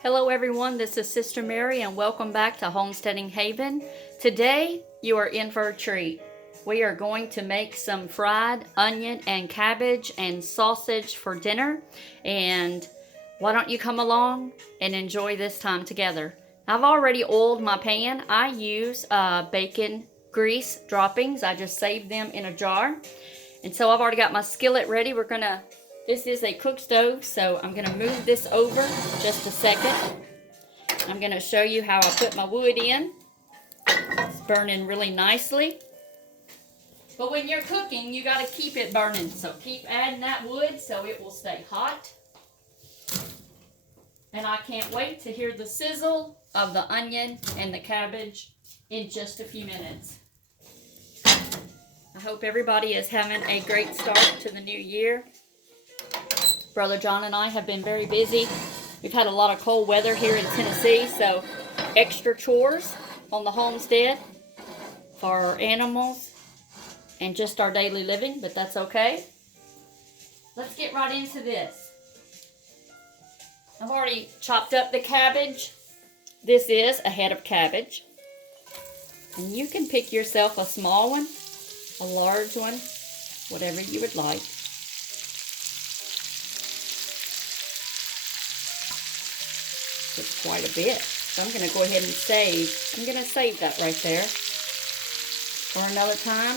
Hello everyone, this is Sister Mary and welcome back to Homesteading Haven. Today you are in for a treat. We are going to make some fried onion and cabbage and sausage for dinner, and why don't you come along and enjoy this time together. I've already oiled my pan. I use bacon grease droppings. I just saved them in a jar, and so I've already got my skillet ready. This is a cook stove, so I'm gonna move this over just a second. I'm gonna show you how I put my wood in. It's burning really nicely. But when you're cooking, you gotta keep it burning. So keep adding that wood so it will stay hot. And I can't wait to hear the sizzle of the onion and the cabbage in just a few minutes. I hope everybody is having a great start to the new year. Brother John and I have been very busy. We've had a lot of cold weather here in Tennessee, so extra chores on the homestead for our animals and just our daily living, but that's okay. Let's get right into this. I've already chopped up the cabbage. This is a head of cabbage. And you can pick yourself a small one, a large one, whatever you would like. It's quite a bit. So I'm going to go ahead and save that right there for another time.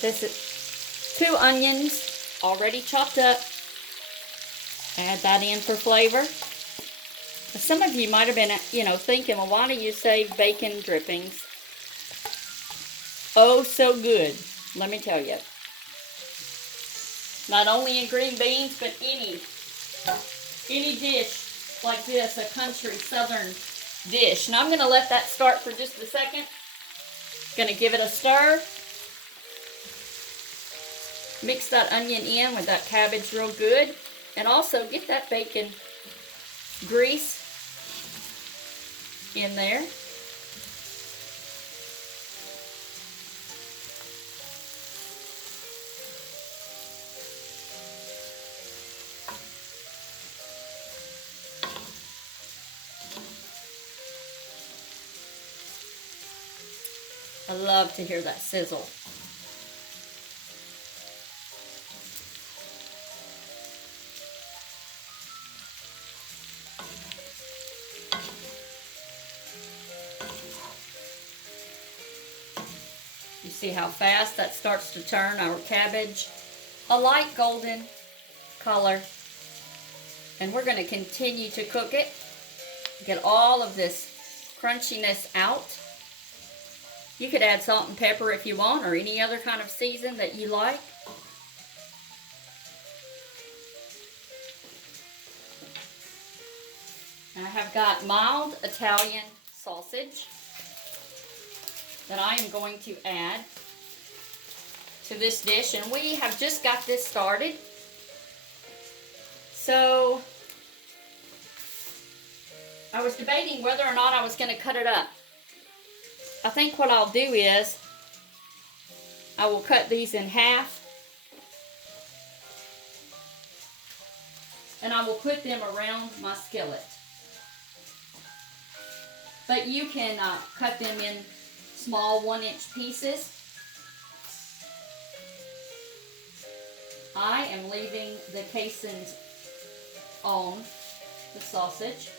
This is 2 onions already chopped up. Add that in for flavor. Some of you might have been, thinking, well, why do you save bacon drippings? Oh, so good. Let me tell you. Not only in green beans, but any dish like this, a country southern dish. Now I'm going to let that start for just a second. Going to give it a stir. Mix that onion in with that cabbage real good. And also get that bacon grease in there. I love to hear that sizzle. You see how fast that starts to turn our cabbage a light golden color. And we're going to continue to cook it. Get all of this crunchiness out. You could add salt and pepper if you want, or any other kind of season that you like. I have got mild Italian sausage that I am going to add to this dish, and we have just got this started. So I was debating whether or not I was going to cut it up. I think what I'll do is I will cut these in half, and I will put them around my skillet. But you can cut them in small 1-inch pieces. I am leaving the casings on the sausage.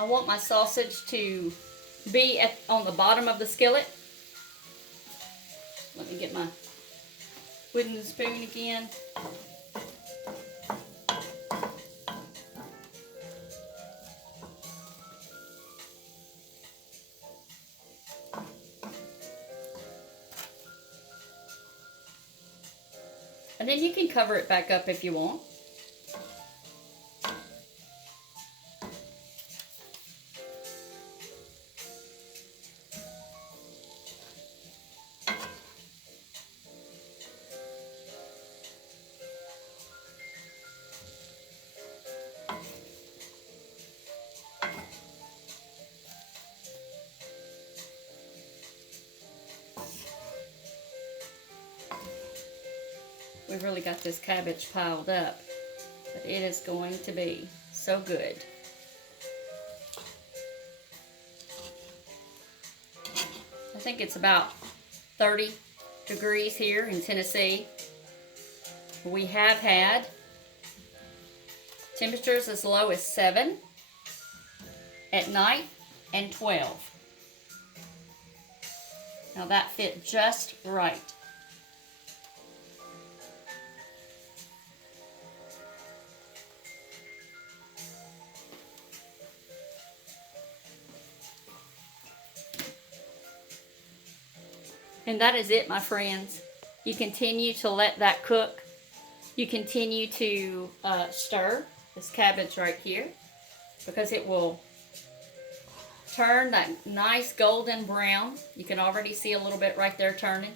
I want my sausage to be on the bottom of the skillet. Let me get my wooden spoon again. And then you can cover it back up if you want. We really got this cabbage piled up, but it is going to be so good. I think it's about 30 degrees here in Tennessee. We have had temperatures as low as 7 at night and 12. Now that fit just right. And that is it, my friends. You continue to let that cook. You continue to stir this cabbage right here, because it will turn that nice golden brown. You can already see a little bit right there turning.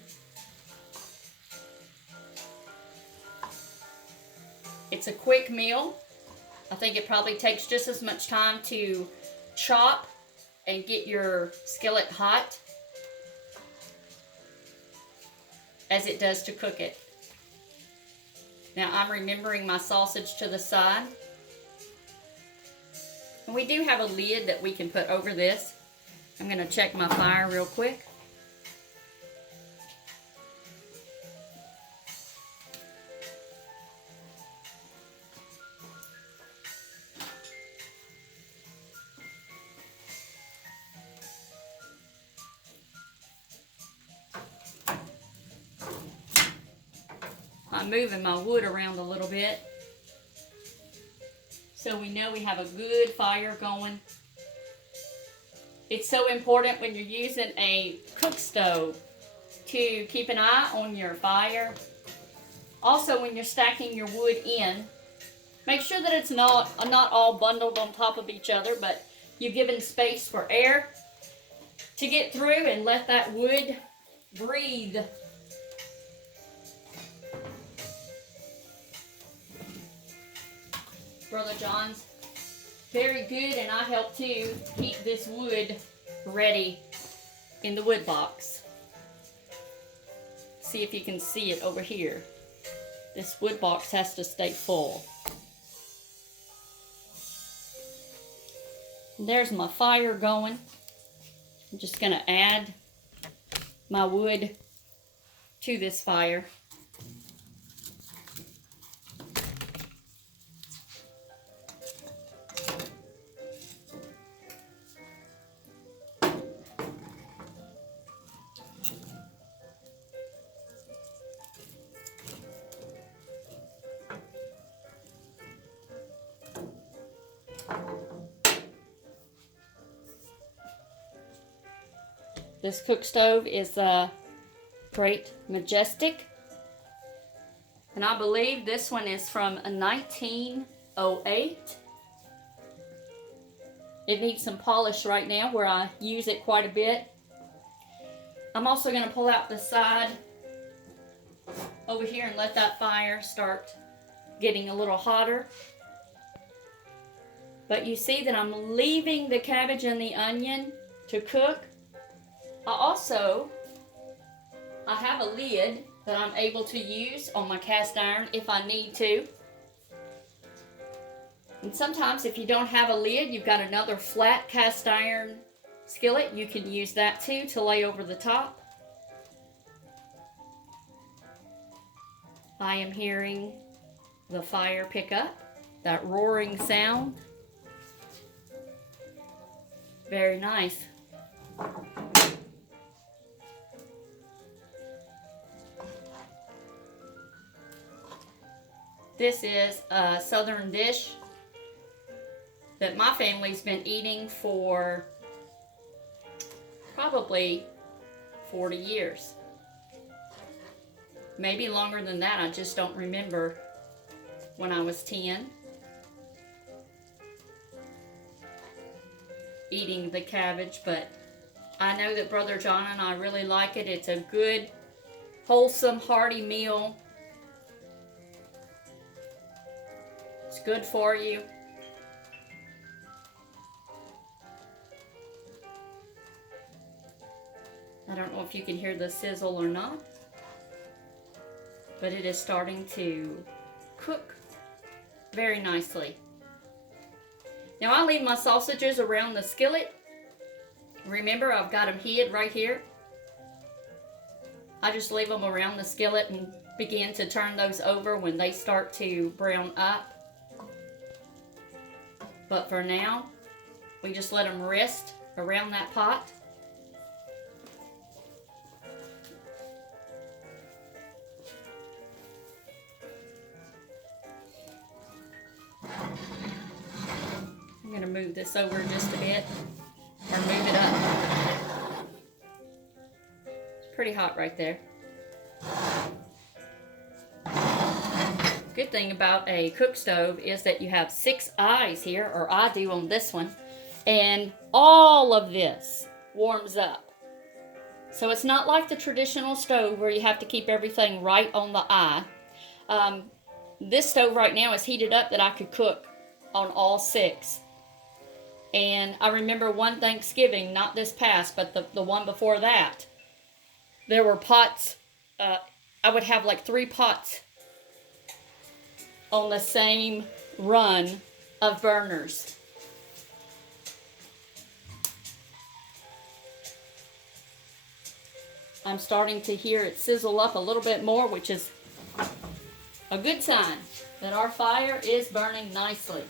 It's a quick meal. I think it probably takes just as much time to chop and get your skillet hot as it does to cook it. Now I'm remembering my sausage to the side. And we do have a lid that we can put over this. I'm going to check my fire real quick. I'm moving my wood around a little bit so we know we have a good fire going. It's so important when you're using a cook stove to keep an eye on your fire. Also, when you're stacking your wood in, make sure that it's not all bundled on top of each other, but you've given space for air to get through and let that wood breathe. Brother John's very good, and I help too keep this wood ready in the wood box. See if you can see it over here. This wood box has to stay full. And there's my fire going. I'm just going to add my wood to this fire. This cook stove is Great Majestic, and I believe this one is from 1908. It needs some polish right now where I use it quite a bit. I'm also going to pull out the side over here and let that fire start getting a little hotter. But you see that I'm leaving the cabbage and the onion to cook. I have a lid that I'm able to use on my cast iron if I need to. And sometimes if you don't have a lid, you've got another flat cast iron skillet. You can use that too to lay over the top. I am hearing the fire pick up, that roaring sound. Very nice. This is a southern dish that my family's been eating for probably 40 years. Maybe longer than that, I just don't remember when I was 10. Eating the cabbage, but I know that Brother John and I really like it. It's a good, wholesome, hearty meal. It's good for you. I don't know if you can hear the sizzle or not. but it is starting to cook very nicely. Now I leave my sausages around the skillet. Remember, I've got them hid right here. I just leave them around the skillet and begin to turn those over when they start to brown up. But for now, we just let them rest around that pot. I'm going to move this over just a bit, or move it up. It's pretty hot right there. Good thing about a cook stove is that you have 6 eyes here, or I do on this one, and all of this warms up. So it's not like the traditional stove where you have to keep everything right on the eye. This stove right now is heated up that I could cook on all 6. And I remember one Thanksgiving, not this past, but the one before that, there were pots, I would have like 3 pots on the same run of burners. I'm starting to hear it sizzle up a little bit more, which is a good sign that our fire is burning nicely.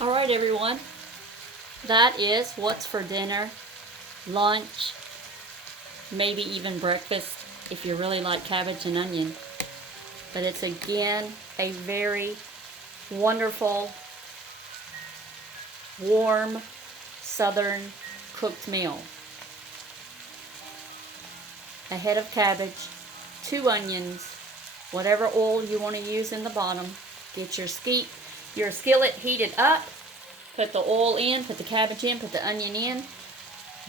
All right, everyone. That is what's for dinner, lunch, maybe even breakfast if you really like cabbage and onion. But it's again a very wonderful, warm, southern cooked meal. A head of cabbage, 2 onions, whatever oil you want to use in the bottom. Get your skillet heated up. Put the oil in, put the cabbage in, put the onion in.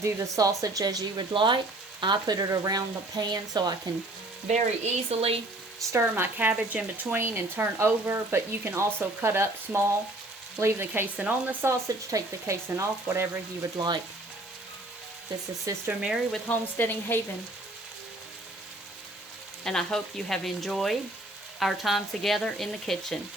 Do the sausage as you would like. I put it around the pan so I can very easily stir my cabbage in between and turn over, but you can also cut up small. Leave the casing on the sausage, take the casing off, whatever you would like. This is Sister Mary with Homesteading Haven, and I hope you have enjoyed our time together in the kitchen.